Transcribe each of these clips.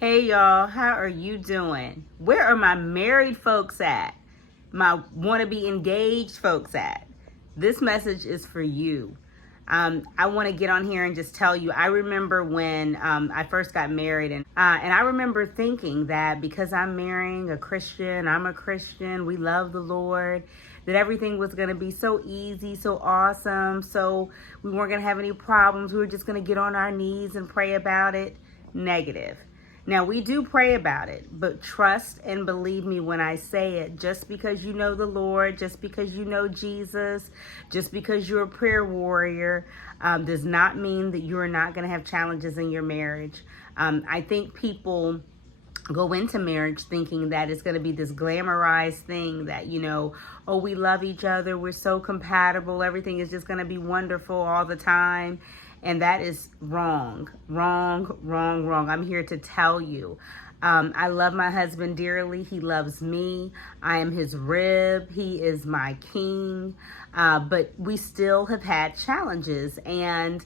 Hey y'all, how are you doing? Where are my married folks at? My wanna-be engaged folks at? This message is for you. I want to get on here and just tell you, I remember when I first got married, and I remember thinking that because I'm marrying a Christian, I'm a Christian, we love the Lord, that everything was going to be so easy, so awesome, so we weren't going to have any problems. We were just going to get on our knees and pray about it. Negative. Now, we do pray about it, but trust and believe me when I say it. Just because you know the Lord, just because you know Jesus, just because you're a prayer warrior, does not mean that you're not going to have challenges in your marriage. I think people go into marriage thinking that it's going to be this glamorized thing that, oh, we love each other, we're so compatible, everything is just going to be wonderful all the time. And that is wrong. I'm here to tell you. I love my husband dearly. He loves me. I am his rib. He is my king. But we still have had challenges. And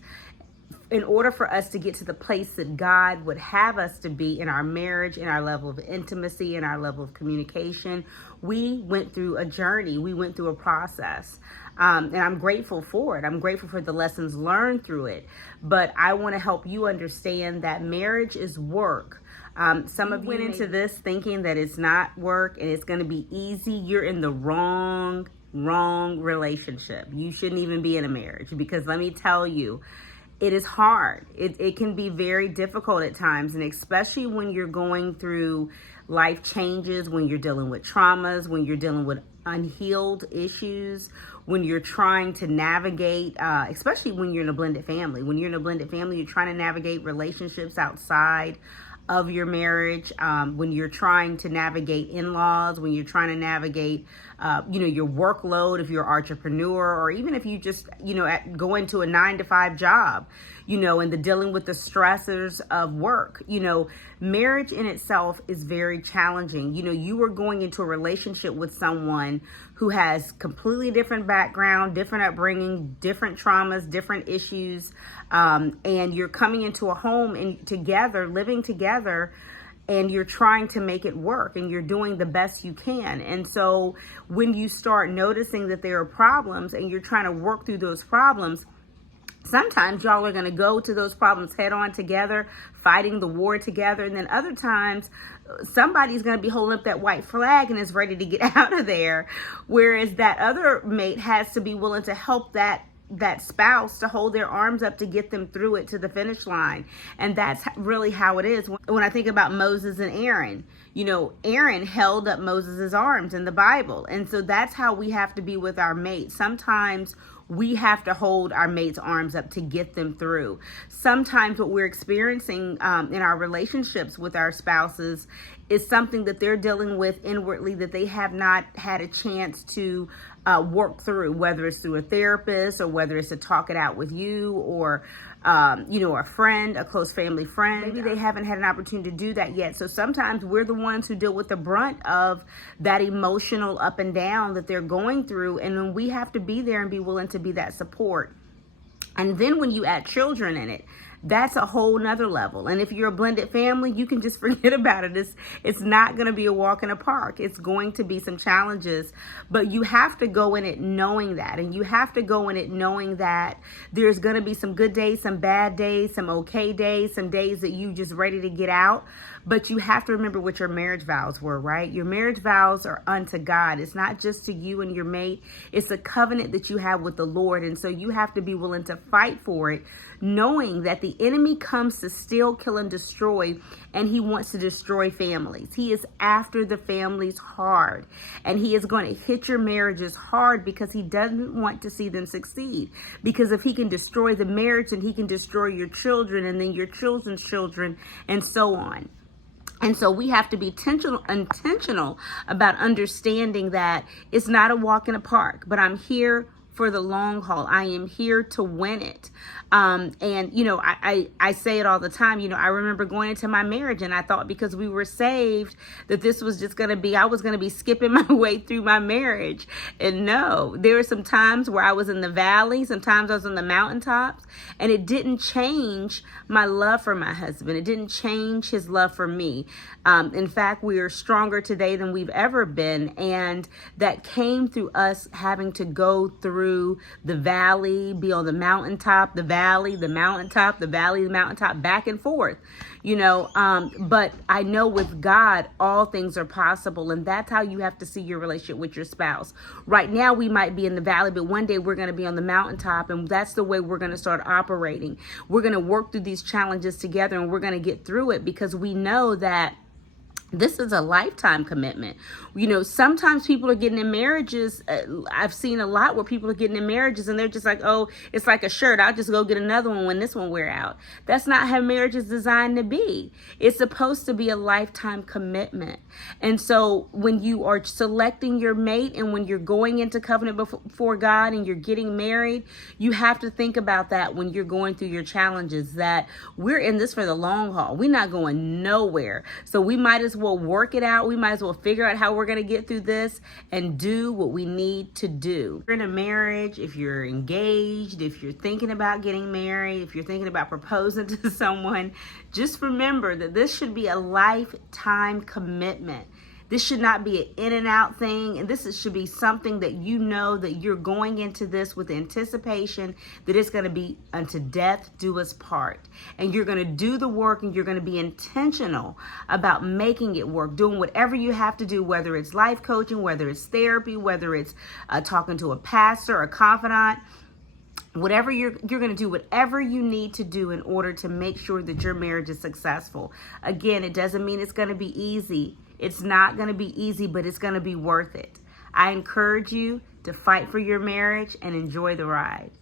in order for us to get to the place that God would have us to be in our marriage, in our level of intimacy, in our level of communication, we went through a journey. We went through a process. And I'm grateful for it. I'm grateful for the lessons learned through it. But I want to help you understand that marriage is work. Some of you went into this thinking that it's not work and it's going to be easy. You're in the wrong relationship. You shouldn't even be in a marriage, because let me tell you, it is hard. It can be very difficult at times, and especially when you're going through life changes, when you're dealing with traumas, when you're dealing with unhealed issues, when you're trying to navigate, especially when you're in a blended family. When you're in a blended family, you're trying to navigate relationships outside of your marriage, when you're trying to navigate in-laws, when you're trying to navigate, your workload if you're an entrepreneur, or even if you just, go into a 9-to-5 job, and the dealing with the stressors of work. Marriage in itself is very challenging. You are going into a relationship with someone who has completely different background, different upbringing, different traumas, different issues, and you're coming into a home and together, living together, and you're trying to make it work, and you're doing the best you can. And so when you start noticing that there are problems and you're trying to work through those problems, sometimes y'all are going to go to those problems head on together, fighting the war together. And then other times, somebody's going to be holding up that white flag and is ready to get out of there. Whereas that other mate has to be willing to help that spouse to hold their arms up to get them through it to the finish line. And that's really how it is. When I think about Moses and Aaron, Aaron held up Moses's arms in the Bible. And so that's how we have to be with our mate. Sometimes we have to hold our mate's arms up to get them through. Sometimes what we're experiencing in our relationships with our spouses is something that they're dealing with inwardly that they have not had a chance to work through, whether it's through a therapist or whether it's to talk it out with you or, a friend, a close family friend. Maybe they haven't had an opportunity to do that yet. So sometimes we're the ones who deal with the brunt of that emotional up and down that they're going through. And then we have to be there and be willing to be that support. And then when you add children in it, that's a whole nother level. And if you're a blended family, you can just forget about it. It's not going to be a walk in a park. It's going to be some challenges, but you have to go in it knowing that. And you have to go in it knowing that there's going to be some good days, some bad days, some okay days, some days that you just ready to get out. But you have to remember what your marriage vows were, right? Your marriage vows are unto God. It's not just to you and your mate. It's a covenant that you have with the Lord. And so you have to be willing to fight for it, knowing that the enemy comes to steal, kill, and destroy, and he wants to destroy families. He is after the families hard, and he is going to hit your marriages hard because he doesn't want to see them succeed. Because if he can destroy the marriage, then he can destroy your children and then your children's children and so on. And so we have to be intentional about understanding that it's not a walk in a park, but I'm here for the long haul. I am here to win it. And, you know, I say it all the time. You know, I remember going into my marriage and I thought because we were saved that this was just going to be, I was going to be skipping my way through my marriage. And no, there were some times where I was in the valley, sometimes I was on the mountaintops, and it didn't change my love for my husband. It didn't change his love for me. In fact, we are stronger today than we've ever been. And that came through us having to go through the valley, be on the mountaintop, the valley, the mountaintop, the valley, the mountaintop, back and forth, you know. But I know with God, all things are possible. And that's how you have to see your relationship with your spouse. Right now, we might be in the valley, but one day we're going to be on the mountaintop. And that's the way we're going to start operating. We're going to work through these challenges together, and we're going to get through it because we know that this is a lifetime commitment. You know, sometimes people are getting in marriages. I've seen a lot where people are getting in marriages and they're just like, oh, it's like a shirt. I'll just go get another one when this one wear out. That's not how marriage is designed to be. It's supposed to be a lifetime commitment. And so when you are selecting your mate and when you're going into covenant before God and you're getting married, you have to think about that when you're going through your challenges, that we're in this for the long haul. We're not going nowhere. So we might as well work it out. We might as well figure out how we're going to get through this and do what we need to do. If you're in a marriage, if you're engaged, if you're thinking about getting married, if you're thinking about proposing to someone, just remember that this should be a lifetime commitment. This should not be an in and out thing. And should be something that you know that you're going into this with anticipation that it's going to be unto death do us part. And you're going to do the work and you're going to be intentional about making it work, doing whatever you have to do, whether it's life coaching, whether it's therapy, whether it's talking to a pastor, a confidant. Whatever you're going to do, whatever you need to do in order to make sure that your marriage is successful. Again, it doesn't mean it's going to be easy. It's not going to be easy, but it's going to be worth it. I encourage you to fight for your marriage and enjoy the ride.